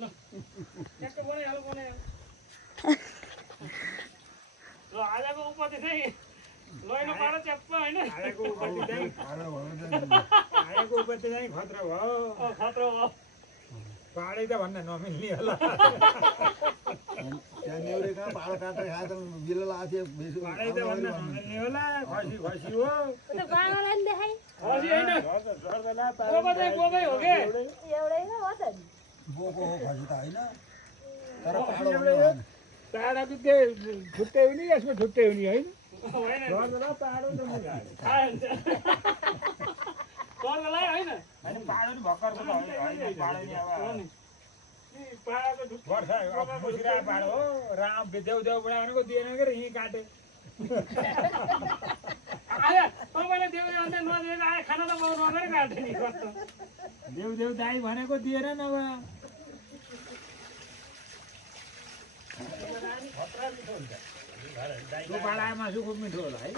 ट्याक्कै बनाइहाल्यो ल आजको उपति चाहिँ लैनो पाडो च्याप्प होइन आएको उपति चाहिँ खतरा भयो खतरा भयो पाडै त भन्न नमिल्ने होला त्यहाँ नेउरे कहाँ पाडो काटेर खाए त बिल लाग्थ्यो पाडै त भन्न नमिल्ने होला खसी खसी हो बाबालाई नि देखाइ खसी होइन गोबा चाहिँ गोबै हो के एउटै हो त नि बोको हो खसी त होइन तर पाडो एउटै हो। पाडाको त्यो छुट्टै हुने यसको छुट्टै हुने होइन होइन गर्दा पाडो त म गाडी थाहा हुन्छ गर्नलाई होइन होइन पाडो नि भर्खरको त होइन पाडो नि अब पाडाको वर्ष अब मुसिरा पाडो हो राम देउ देउ बुढाको दिएन के यहीँ काटे आयो तपाईँले देऊ अन्त नदिएर आयो खाना त पाउनु नगरे काट्यो नि कस्तो देउ देउ दाई भनेको दिएर नभ त्यो बाडा मासु खुब मिठो होला है